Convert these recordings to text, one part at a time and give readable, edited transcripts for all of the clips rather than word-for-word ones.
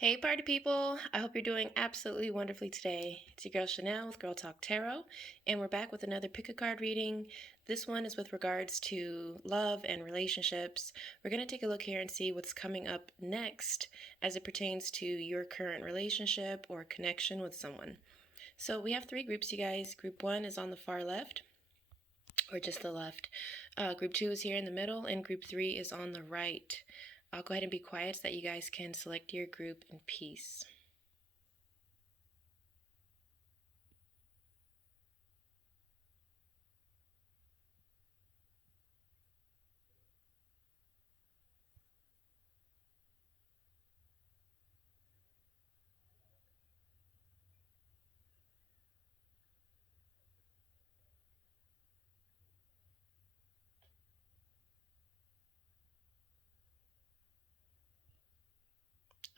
Hey, party people! I hope you're doing absolutely wonderfully today. It's your girl Chanel with Girl Talk Tarot, and we're back with another pick a card reading. This one is with regards to love and relationships. We're going to take a look here and see what's coming up next as it pertains to your current relationship or connection with someone. So, we have three groups, you guys. Group one is on the far left, or just the left. Group two is here in the middle, and group three is on the right. I'll go ahead and be quiet so that you guys can select your group in peace.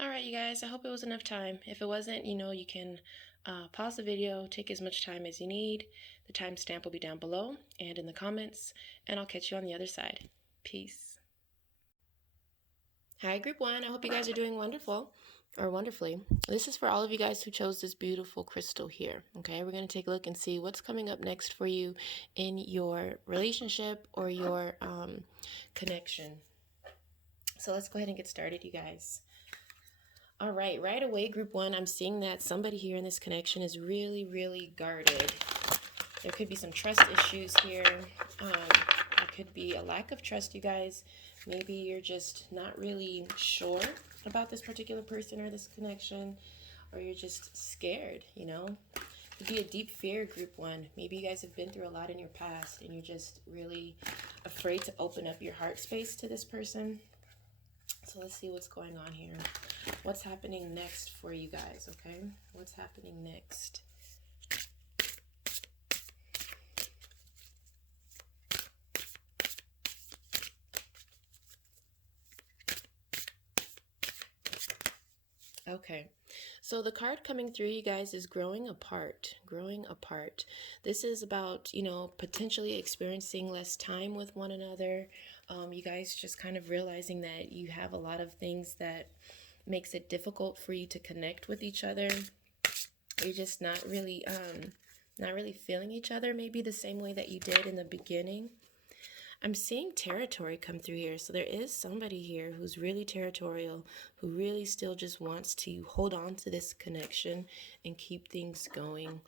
All right, you guys, I hope it was enough time. If it wasn't, you can pause the video, take as much time as you need. The timestamp will be down below and in the comments, and I'll catch you on the other side. Peace. Hi, group one. I hope you guys are doing wonderfully. This is for all of you guys who chose this beautiful crystal here. Okay, we're going to take a look and see what's coming up next for you in your relationship or your connection. So let's go ahead and get started, you guys. All right away, group one, I'm seeing that somebody here in this connection is really, really guarded. There could be some trust issues here. There could be a lack of trust, you guys. Maybe you're just not really sure about this particular person or this connection, or you're just scared, It could be a deep fear, group one. Maybe you guys have been through a lot in your past and you're just really afraid to open up your heart space to this person. So let's see what's going on here. What's happening next for you guys, okay? What's happening next? Okay, so the card coming through, you guys, is growing apart. Growing apart. This is about, potentially experiencing less time with one another. You guys just kind of realizing that you have a lot of things that makes it difficult for you to connect with each other. You're just not really feeling each other maybe the same way that you did in the beginning. I'm seeing territory come through here. So there is somebody here who's really territorial, who really still just wants to hold on to this connection and keep things going.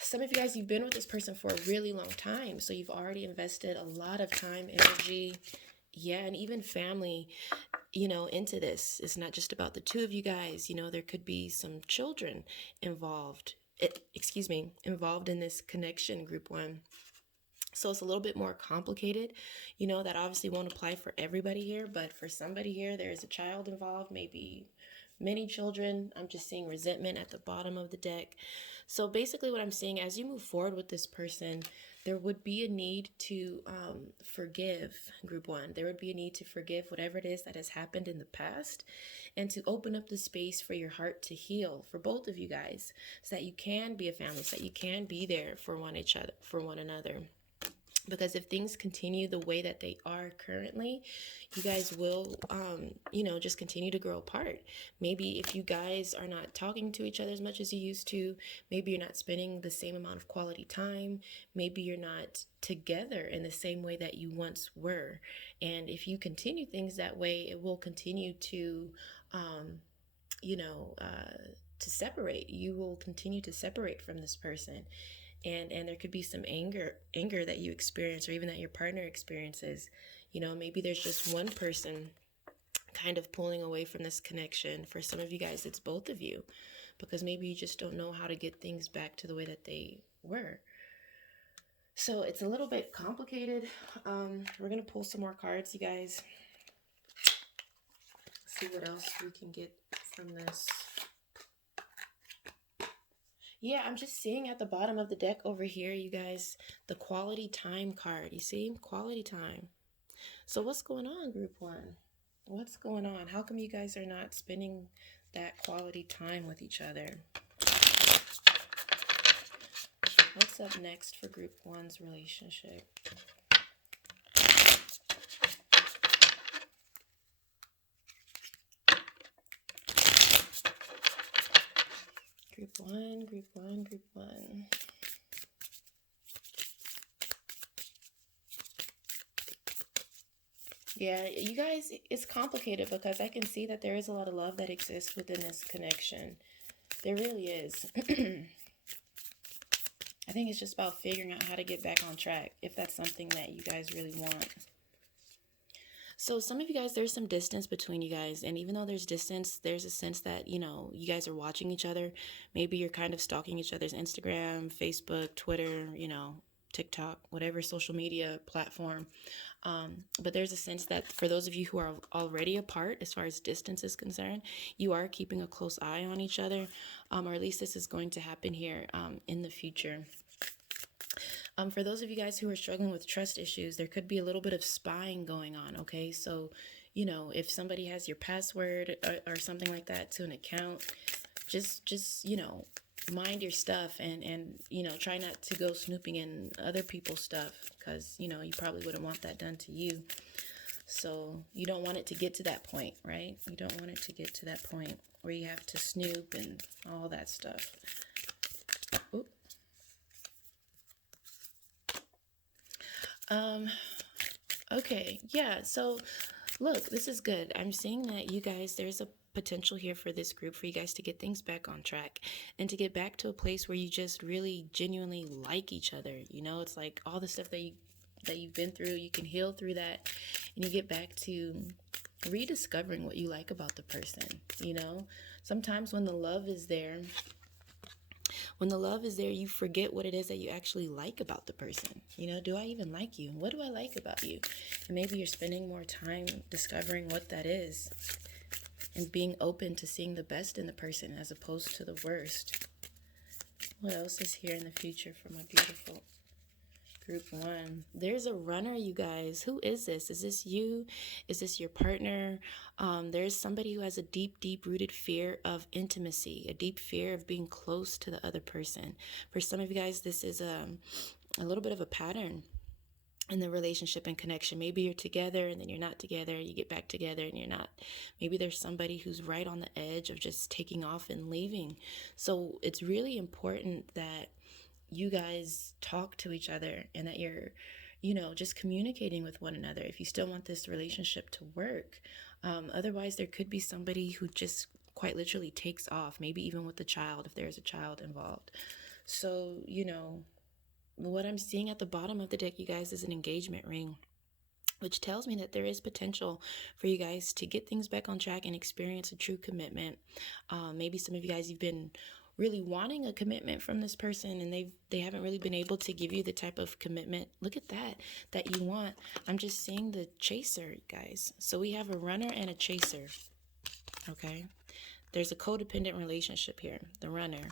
Some of you guys, you've been with this person for a really long time. So you've already invested a lot of time, energy, and even family, into this. It's not just about the two of you guys. There could be some children involved. Involved in this connection, group one. So it's a little bit more complicated. That obviously won't apply for everybody here, but for somebody here, there's a child involved, maybe many children. I'm just seeing resentment at the bottom of the deck. So basically what I'm seeing, as you move forward with this person, there would be a need to forgive, group one. There would be a need to forgive whatever it is that has happened in the past and to open up the space for your heart to heal for both of you guys so that you can be a family, so that you can be there for one another. Because if things continue the way that they are currently, you guys will, just continue to grow apart. Maybe if you guys are not talking to each other as much as you used to, maybe you're not spending the same amount of quality time. Maybe you're not together in the same way that you once were. And if you continue things that way, it will continue to, to separate. You will continue to separate from this person. And there could be some anger that you experience, or even that your partner experiences. Maybe there's just one person kind of pulling away from this connection. For some of you guys, it's both of you, because maybe you just don't know how to get things back to the way that they were. So it's a little bit complicated. We're gonna pull some more cards, you guys. See what else we can get from this. Yeah, I'm just seeing at the bottom of the deck over here, you guys, the quality time card. You see? Quality time. So what's going on, group one? What's going on? How come you guys are not spending that quality time with each other? What's up next for group one's relationship? Group one, group one. Yeah, you guys, it's complicated because I can see that there is a lot of love that exists within this connection. There really is. I think it's just about figuring out how to get back on track if that's something that you guys really want. So some of you guys, there's some distance between you guys. And even though there's distance, there's a sense that, you guys are watching each other. Maybe you're kind of stalking each other's Instagram, Facebook, Twitter, TikTok, whatever social media platform. But there's a sense that for those of you who are already apart, as far as distance is concerned, you are keeping a close eye on each other, or at least this is going to happen here in the future. For those of you guys who are struggling with trust issues, there could be a little bit of spying going on, okay? So, if somebody has your password or something like that to an account, just mind your stuff and try not to go snooping in other people's stuff because, you probably wouldn't want that done to you. So you don't want it to get to that point, right? You don't want it to get to that point where you have to snoop and all that stuff. Oop. Okay, yeah, so look, this is good. I'm seeing that you guys, there's a potential here for this group for you guys to get things back on track and to get back to a place where you just really genuinely like each other. It's like all the stuff that you've been through, you can heal through that and you get back to rediscovering what you like about the person. Sometimes when the love is there, you forget what it is that you actually like about the person. Do I even like you? What do I like about you? And maybe you're spending more time discovering what that is and being open to seeing the best in the person as opposed to the worst. What else is here in the future for my beautiful group one? There's a runner, you guys. Who is this? Is this you? Is this your partner? There's somebody who has a deep rooted fear of intimacy, a deep fear of being close to the other person. For some of you guys, this is a little bit of a pattern in the relationship and connection. Maybe you're together and then you're not together. You get back together and you're not. Maybe there's somebody who's right on the edge of just taking off and leaving. So it's really important that you guys talk to each other and that you're, just communicating with one another if you still want this relationship to work. Otherwise, there could be somebody who just quite literally takes off, maybe even with the child, if there's a child involved. So, what I'm seeing at the bottom of the deck, you guys, is an engagement ring, which tells me that there is potential for you guys to get things back on track and experience a true commitment. Maybe some of you guys, you've been really wanting a commitment from this person and they haven't really been able to give you the type of commitment, look at that you want. I'm just seeing the chaser, guys. So we have a runner and a chaser, okay? There's a codependent relationship here, the runner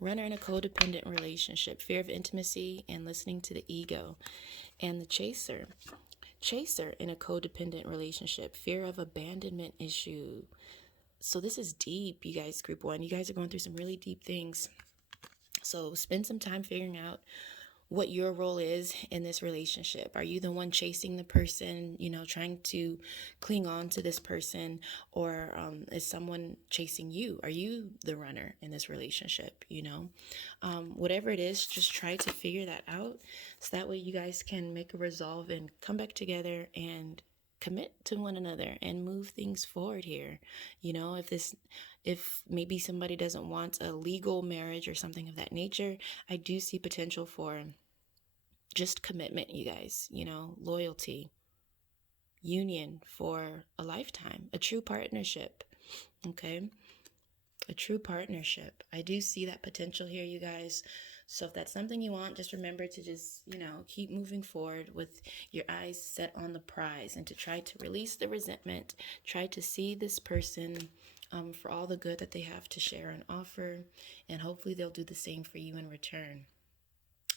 in a codependent relationship, fear of intimacy and listening to the ego. And the chaser in a codependent relationship, fear of abandonment issue. So this is deep, you guys, group one. You guys are going through some really deep things. So spend some time figuring out what your role is in this relationship. Are you the one chasing the person, trying to cling on to this person, or is someone chasing you? Are you the runner in this relationship? Whatever it is, just try to figure that out so that way you guys can make a resolve and come back together and commit to one another and move things forward here. If maybe somebody doesn't want a legal marriage or something of that nature, I do see potential for just commitment, you guys, loyalty, union for a lifetime, a true partnership. Okay. A true partnership. I do see that potential here, you guys. So if that's something you want, just remember to just, keep moving forward with your eyes set on the prize and to try to release the resentment. Try to see this person for all the good that they have to share and offer. And hopefully they'll do the same for you in return.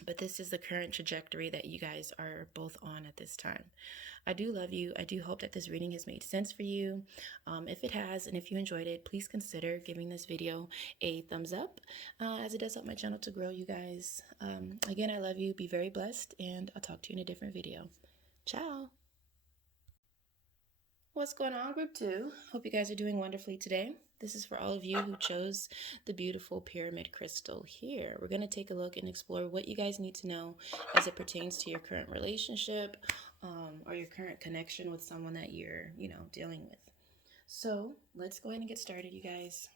But this is the current trajectory that you guys are both on at this time. I do love you. I do hope that this reading has made sense for you. If it has, and if you enjoyed it, please consider giving this video a thumbs up, as it does help my channel to grow, you guys. Again, I love you. Be very blessed, and I'll talk to you in a different video. Ciao. What's going on, Group 2? Hope you guys are doing wonderfully today. This is for all of you who chose the beautiful pyramid crystal here. We're going to take a look and explore what you guys need to know as it pertains to your current relationship or your current connection with someone that you're, dealing with. So let's go ahead and get started, you guys.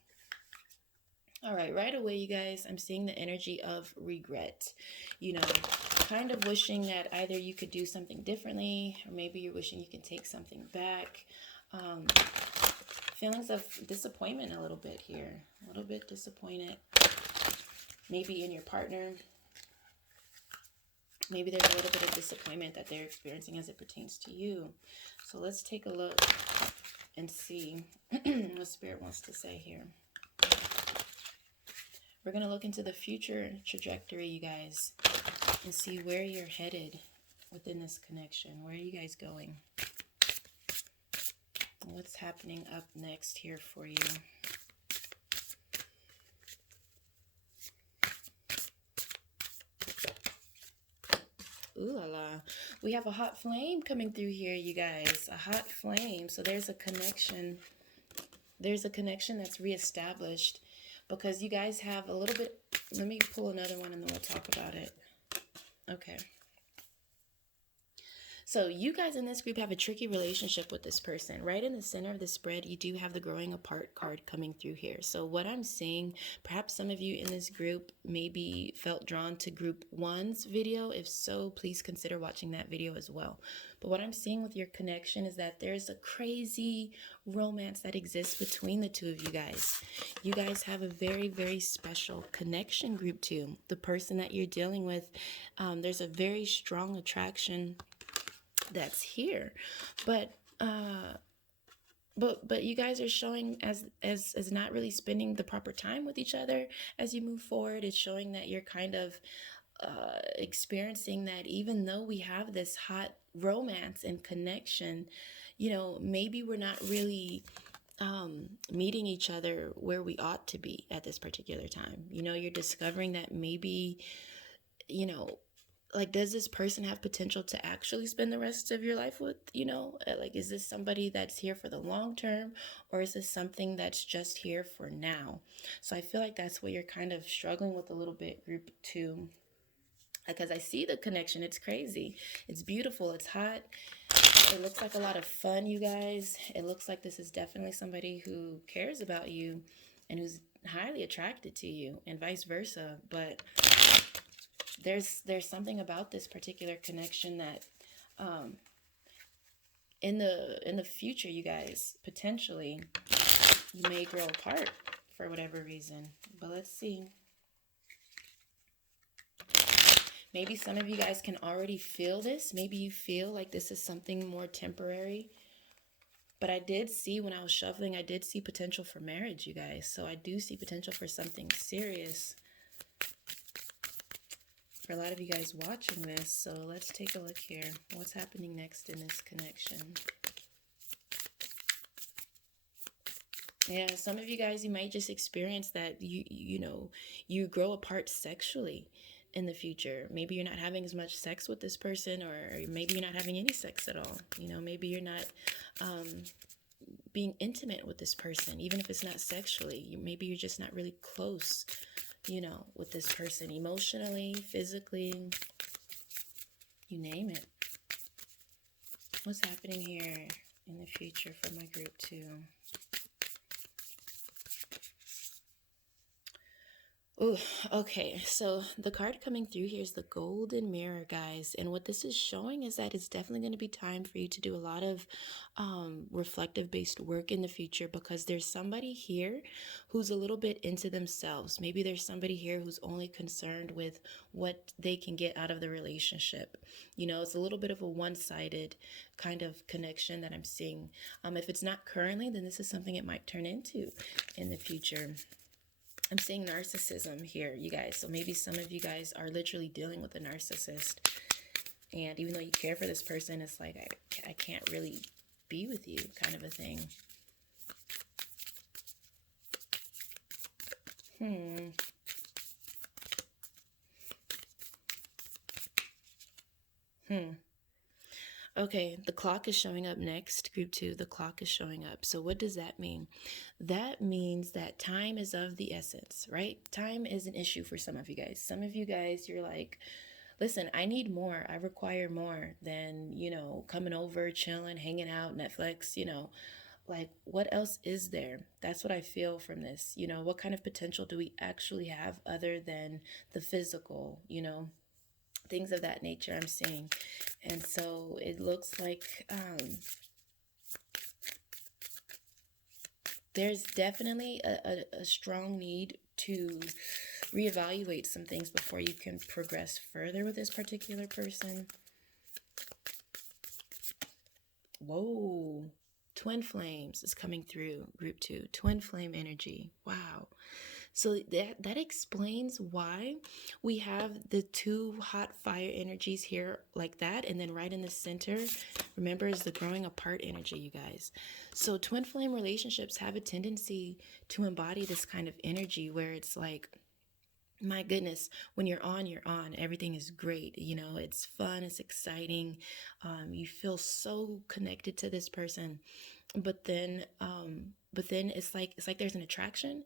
All right away, you guys, I'm seeing the energy of regret. Kind of wishing that either you could do something differently, or maybe you're wishing you can take something back. Feelings of disappointment a little bit here. A little bit disappointed. Maybe in your partner. Maybe there's a little bit of disappointment that they're experiencing as it pertains to you. So let's take a look and see what Spirit wants to say here. We're going to look into the future trajectory, you guys, and see where you're headed within this connection. Where are you guys going? What's happening up next here for you? Ooh la la. We have a hot flame coming through here, you guys. A hot flame. So there's a connection. There's a connection that's reestablished because you guys have a little bit. Let me pull another one and then we'll talk about it. Okay. So you guys in this group have a tricky relationship with this person. Right in the center of the spread, you do have the growing apart card coming through here. So what I'm seeing, perhaps some of you in this group maybe felt drawn to group 1's video. If so, please consider watching that video as well. But what I'm seeing with your connection is that there's a crazy romance that exists between the two of you guys. You guys have a very, very special connection, group 2. The person that you're dealing with, there's a very strong attraction that's here, but you guys are showing as not really spending the proper time with each other as you move forward. It's showing that you're kind of experiencing that even though we have this hot romance and connection, maybe we're not really meeting each other where we ought to be at this particular time. You're discovering that maybe, like, does this person have potential to actually spend the rest of your life with, like, is this somebody that's here for the long term, or is this something that's just here for now? So I feel like that's what you're kind of struggling with a little bit, group 2, because I see the connection. It's crazy. It's beautiful. It's hot. It looks like a lot of fun, you guys. It looks like this is definitely somebody who cares about you and who's highly attracted to you, and vice versa. But there's something about this particular connection that in the future, you guys, potentially you may grow apart for whatever reason. But let's see. Maybe some of you guys can already feel this. Maybe you feel like this is something more temporary. But I did see, when I was shuffling, I did see potential for marriage, you guys. So I do see potential for something serious for a lot of you guys watching this. So let's take a look here. What's happening next in this connection? Yeah, some of you guys, you might just experience that you grow apart sexually in the future. Maybe you're not having as much sex with this person, or maybe you're not having any sex at all. Maybe you're not being intimate with this person, even if it's not sexually. Maybe you're just not really close, with this person emotionally, physically, you name it. What's happening here in the future for my group 2? Ooh, okay, so the card coming through here is the Golden Mirror, guys. And what this is showing is that it's definitely going to be time for you to do a lot of reflective-based work in the future, because there's somebody here who's a little bit into themselves. Maybe there's somebody here who's only concerned with what they can get out of the relationship. It's a little bit of a one-sided kind of connection that I'm seeing. If it's not currently, then this is something it might turn into in the future. I'm seeing narcissism here, you guys. So maybe some of you guys are literally dealing with a narcissist. And even though you care for this person, it's like, I can't really be with you, kind of a thing. Okay, the clock is showing up next. Group 2, the clock is showing up. So what does that mean? That means that time is of the essence, right? Time is an issue for some of you guys. Some of you guys, you're like, listen, I need more. I require more than, coming over, chilling, hanging out, Netflix, like what else is there? That's what I feel from this. What kind of potential do we actually have other than the physical, things of that nature I'm seeing. And so it looks like there's definitely a strong need to reevaluate some things before you can progress further with this particular person. Whoa. Twin flames is coming through group 2. Twin flame energy. Wow. So that explains why we have the two hot fire energies here like that, and then right in the center, remember, is the growing apart energy, you guys. So twin flame relationships have a tendency to embody this kind of energy where it's like, my goodness, when you're on, everything is great. It's fun, it's exciting. You feel so connected to this person, but then it's like there's an attraction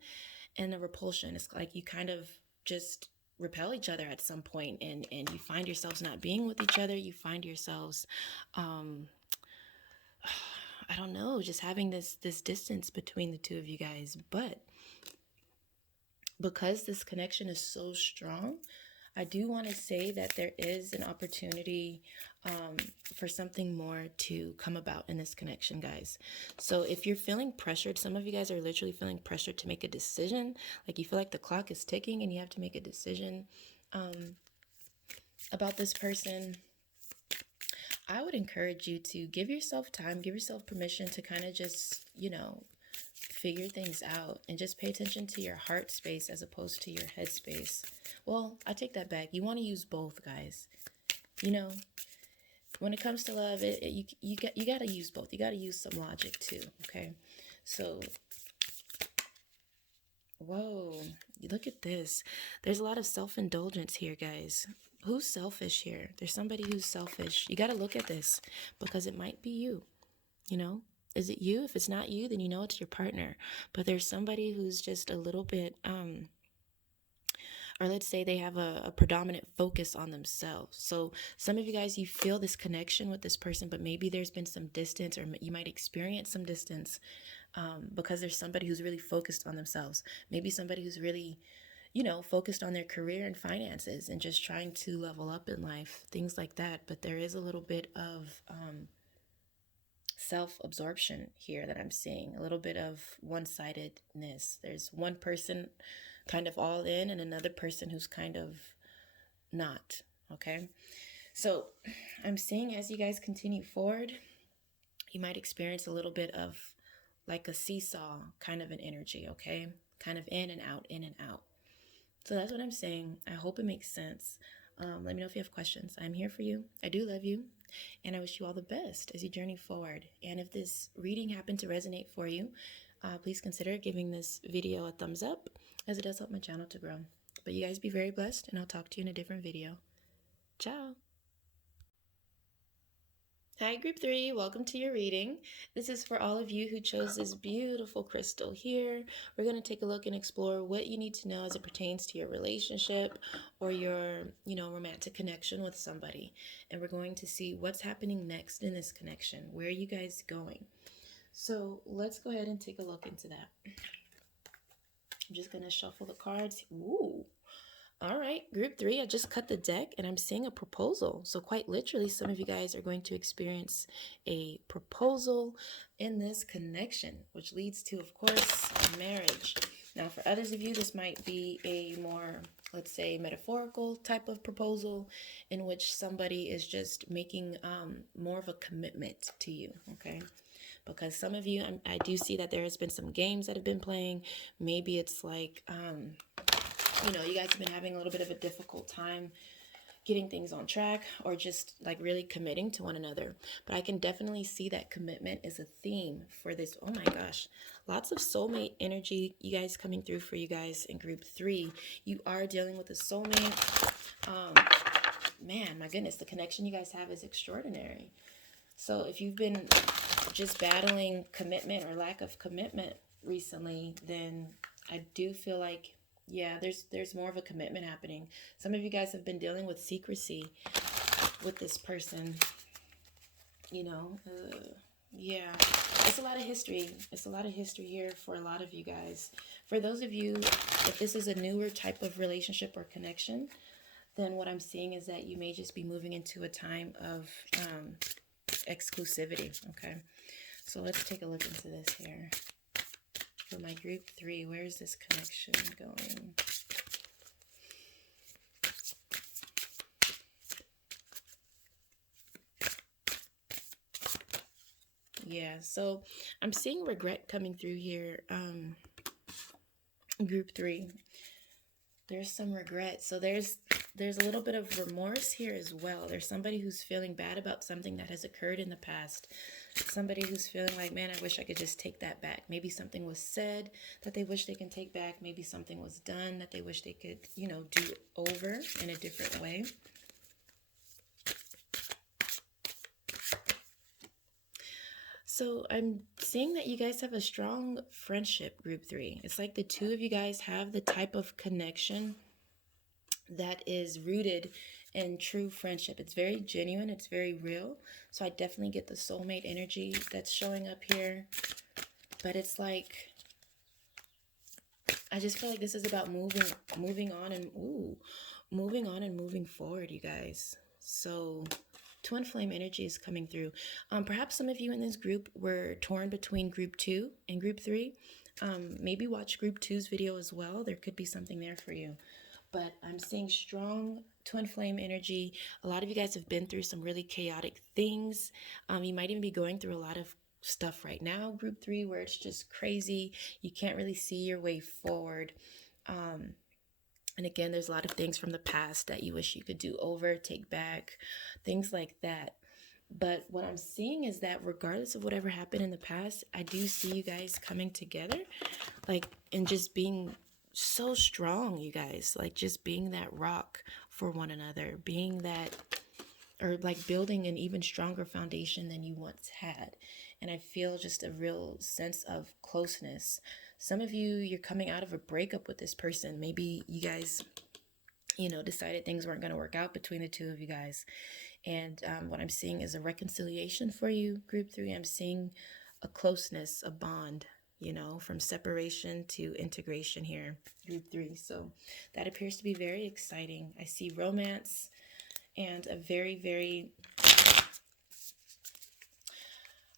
and a repulsion. It's like you kind of just repel each other at some point, and you find yourselves not being with each other. You find yourselves I don't know, just having this distance between the two of you guys. But because this connection is so strong, I do want to say that there is an opportunity for something more to come about in this connection, guys. So if you're feeling pressured, some of you guys are literally feeling pressured to make a decision. Like you feel like the clock is ticking and you have to make a decision about this person. I would encourage you to give yourself time, give yourself permission to kind of just, figure things out and just pay attention to your heart space as opposed to your head space. Well, I take that back. You want to use both, guys. When it comes to love, you got to use both. You got to use some logic too, okay? So, whoa, look at this. There's a lot of self-indulgence here, guys. Who's selfish here? There's somebody who's selfish. You got to look at this because it might be you, Is it you? If it's not you, then it's your partner. But there's somebody who's just a little bit, or let's say they have a predominant focus on themselves. So some of you guys, you feel this connection with this person, but maybe there's been some distance, or you might experience some distance because there's somebody who's really focused on themselves. Maybe somebody who's really, focused on their career and finances and just trying to level up in life, things like that. But there is a little bit of self-absorption here that I'm seeing, a little bit of one-sidedness. There's one person kind of all in and another person who's kind of not, okay? So I'm seeing as you guys continue forward, you might experience a little bit of like a seesaw kind of an energy, okay? Kind of in and out, in and out. So that's what I'm saying. I hope it makes sense. Let me know if you have questions. I'm here for you. I do love you. And I wish you all the best as you journey forward. And if this reading happened to resonate for you, please consider giving this video a thumbs up, as it does help my channel to grow. But you guys be very blessed, and I'll talk to you in a different video. Ciao. Hi, Group 3. Welcome to your reading. This is for all of you who chose this beautiful crystal here. We're going to take a look and explore what you need to know as it pertains to your relationship or your, romantic connection with somebody. And we're going to see what's happening next in this connection. Where are you guys going? So let's go ahead and take a look into that. I'm just going to shuffle the cards. Ooh. All right, Group 3, I just cut the deck and I'm seeing a proposal. So quite literally, some of you guys are going to experience a proposal in this connection, which leads to, of course, marriage. Now, for others of you, this might be a more, let's say, metaphorical type of proposal in which somebody is just making more of a commitment to you, okay? Because some of you, I do see that there has been some games that have been playing. Maybe it's like... you guys have been having a little bit of a difficult time getting things on track or just like really committing to one another. But I can definitely see that commitment is a theme for this. Oh my gosh, lots of soulmate energy, you guys, coming through for you guys in Group 3. You are dealing with a soulmate. Man, my goodness, the connection you guys have is extraordinary. So if you've been just battling commitment or lack of commitment recently, then I do feel like, yeah, there's more of a commitment happening. Some of you guys have been dealing with secrecy with this person, you know. Yeah, it's a lot of history. It's a lot of history here for a lot of you guys. For those of you, if this is a newer type of relationship or connection, then what I'm seeing is that you may just be moving into a time of exclusivity. Okay, so let's take a look into this here. For my group 3, where is this connection going? Yeah, so I'm seeing regret coming through here. Group 3. There's some regret. So there's a little bit of remorse here as well. There's somebody who's feeling bad about something that has occurred in the past. Somebody who's feeling like, man, I wish I could just take that back. Maybe something was said that they wish they can take back. Maybe something was done that they wish they could, do over in a different way. So I'm seeing that you guys have a strong friendship, group 3. It's like the two of you guys have the type of connection that is rooted in true friendship. It's very genuine. It's very real. So I definitely get the soulmate energy that's showing up here. But it's like, I just feel like this is about moving on and moving forward, you guys. So twin flame energy is coming through. Perhaps some of you in this group were torn between group 2 and group 3. Maybe watch group 2's video as well. There could be something there for you. But I'm seeing strong twin flame energy. A lot of you guys have been through some really chaotic things. You might even be going through a lot of stuff right now, group 3, where it's just crazy. You can't really see your way forward. And again, there's a lot of things from the past that you wish you could do over, take back, things like that. But what I'm seeing is that regardless of whatever happened in the past, I do see you guys coming together, and just being so strong, you guys, just being that rock for one another, being that, or building an even stronger foundation than you once had. And I feel just a real sense of closeness. Some of you, you're coming out of a breakup with this person. Maybe you guys, decided things weren't going to work out between the two of you guys. And what I'm seeing is a reconciliation for you, group 3. I'm seeing a closeness, a bond, from separation to integration here, group 3. So that appears to be very exciting. I see romance and a very, very,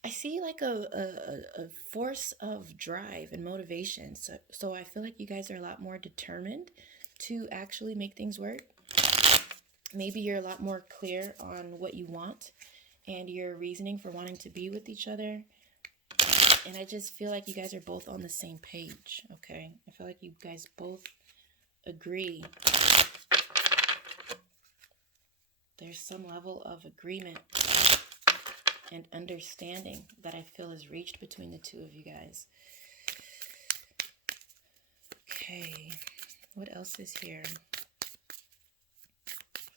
I see a force of drive and motivation. So I feel like you guys are a lot more determined to actually make things work. Maybe you're a lot more clear on what you want and your reasoning for wanting to be with each other. And I just feel like you guys are both on the same page, okay? I feel like you guys both agree. There's some level of agreement and understanding that I feel is reached between the two of you guys. Okay, what else is here?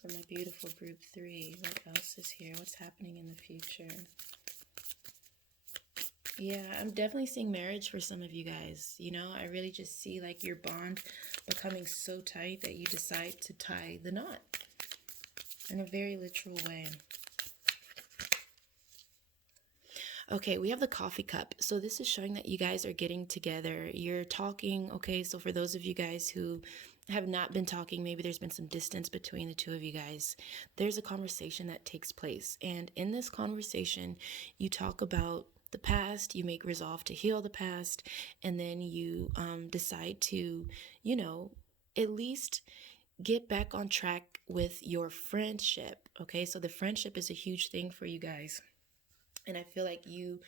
For my beautiful group 3, what else is here? What's happening in the future? Yeah, I'm definitely seeing marriage for some of you guys. I really just see your bond becoming so tight that you decide to tie the knot in a very literal way. Okay, we have the coffee cup. So this is showing that you guys are getting together. You're talking. Okay, so for those of you guys who have not been talking, maybe there's been some distance between the two of you guys, there's a conversation that takes place. And in this conversation, you talk about the past, you make resolve to heal the past, and then you decide to, at least get back on track with your friendship. Okay, so the friendship is a huge thing for you guys. And I feel like you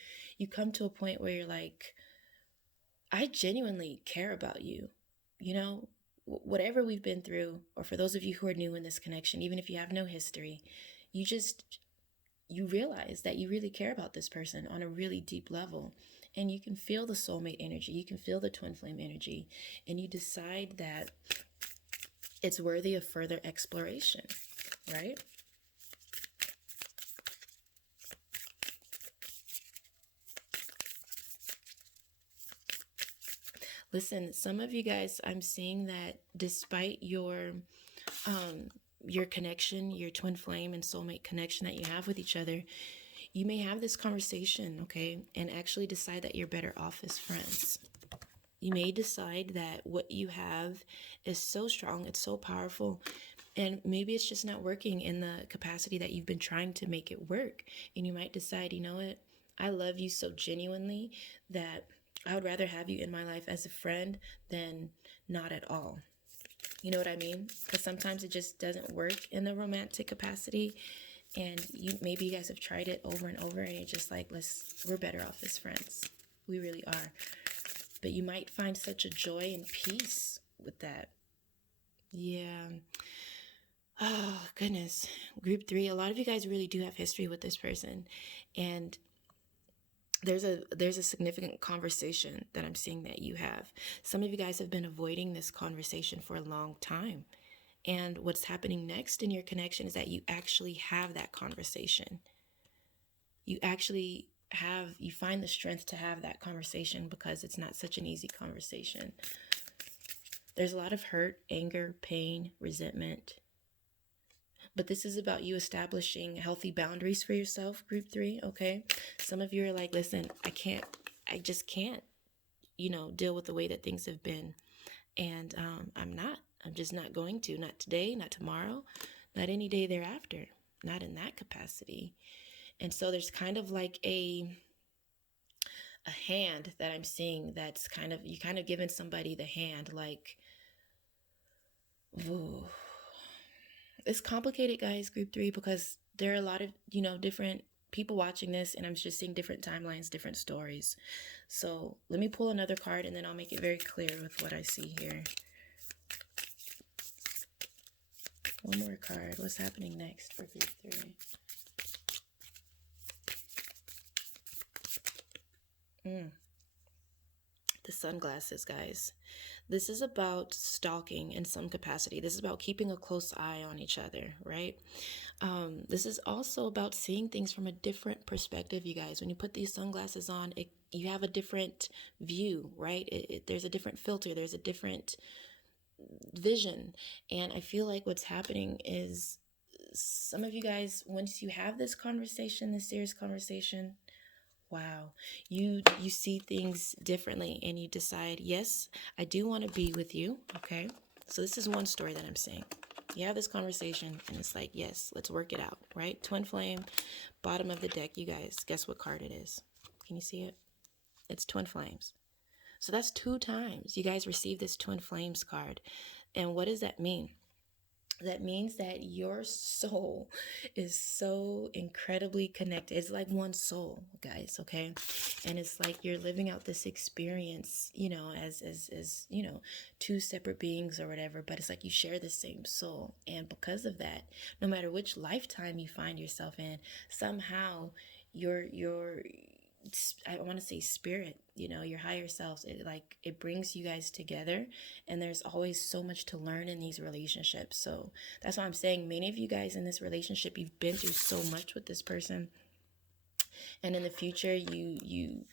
come to a point where you're like, I genuinely care about you. Whatever we've been through, or for those of you who are new in this connection, even if you have no history, you realize that you really care about this person on a really deep level. And you can feel the soulmate energy. You can feel the twin flame energy. And you decide that it's worthy of further exploration, right? Listen, some of you guys, I'm seeing that despite um your connection, your twin flame and soulmate connection that you have with each other, you may have this conversation, okay, and actually decide that you're better off as friends. You may decide that what you have is so strong, it's so powerful, and maybe it's just not working in the capacity that you've been trying to make it work. And you might decide, you know what? I love you so genuinely that I would rather have you in my life as a friend than not at all. You know what I mean? Because sometimes it just doesn't work in the romantic capacity. And maybe you guys have tried it over and over, and you're just like, we're better off as friends. We really are. But you might find such a joy and peace with that. Yeah. Oh, goodness. Group 3, a lot of you guys really do have history with this person. And there's a significant conversation that I'm seeing that you have. Some of you guys have been avoiding this conversation for a long time. And what's happening next in your connection is that you actually have that conversation. You actually you find the strength to have that conversation because it's not such an easy conversation. There's a lot of hurt, anger, pain, resentment. But this is about you establishing healthy boundaries for yourself, group 3, okay? Some of you are like, listen, I just can't, deal with the way that things have been. And I'm just not going to, not today, not tomorrow, not any day thereafter, not in that capacity. And so there's kind of like a hand that I'm seeing that's you kind of giving somebody the hand, like, ooh. It's complicated, guys, group 3, because there are a lot of, different people watching this, and I'm just seeing different timelines, different stories. So let me pull another card, and then I'll make it very clear with what I see here. One more card. What's happening next for group 3? The sunglasses, guys. This is about stalking in some capacity. This is about keeping a close eye on each other, right? This is also about seeing things from a different perspective, you guys. When you put these sunglasses on, you have a different view, right? There's a different filter. There's a different vision. And I feel like what's happening is some of you guys, once you have this conversation, this serious conversation, wow, you see things differently, and you decide, yes, I do want to be with you, okay? So this is one story that I'm saying. You have this conversation, and it's like, yes, let's work it out, right? Twin flame, bottom of the deck, you guys, guess what card it is? Can you see it? It's twin flames. So that's 2 times you guys received this twin flames card. And what does that mean? That means that your soul is so incredibly connected. It's like one soul, guys, okay? And it's like you're living out this experience, as 2 separate beings or whatever, but it's like you share the same soul. And because of that, no matter which lifetime you find yourself in, somehow your I want to say spirit, your higher selves, it brings you guys together, and there's always so much to learn in these relationships. So that's why I'm saying many of you guys in this relationship, you've been through so much with this person, and in the future you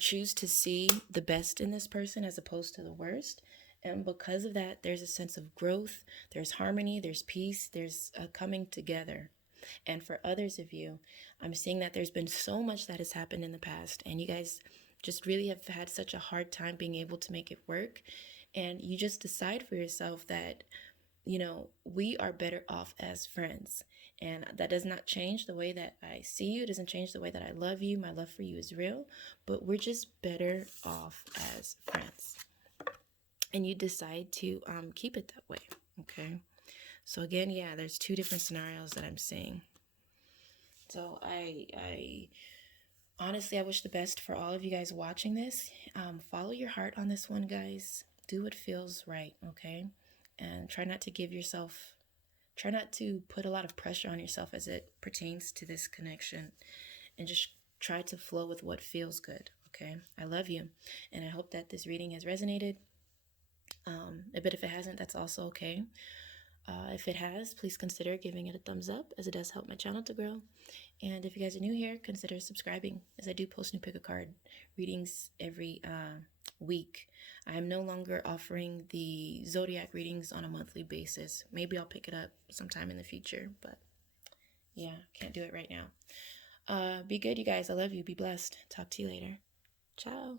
choose to see the best in this person as opposed to the worst. And because of that, there's a sense of growth, there's harmony, there's peace, there's a coming together. And for others of you, I'm seeing that there's been so much that has happened in the past, and you guys just really have had such a hard time being able to make it work. And you just decide for yourself that, we are better off as friends. And that does not change the way that I see you. It doesn't change the way that I love you. My love for you is real, but we're just better off as friends. And you decide to keep it that way, okay? So again, yeah, there's 2 different scenarios that I'm seeing. So I honestly, I wish the best for all of you guys watching this. Follow your heart on this one, guys. Do what feels right, okay? And try not to put a lot of pressure on yourself as it pertains to this connection, and just try to flow with what feels good, okay? I love you, and I hope that this reading has resonated. But if it hasn't, that's also okay. If it has, please consider giving it a thumbs up, as it does help my channel to grow. And if you guys are new here, consider subscribing, as I do post new pick a card readings every week. I'm no longer offering the zodiac readings on a monthly basis. Maybe I'll pick it up sometime in the future, but yeah, can't do it right now. Be good, you guys. I love you. Be blessed. Talk to you later. Ciao.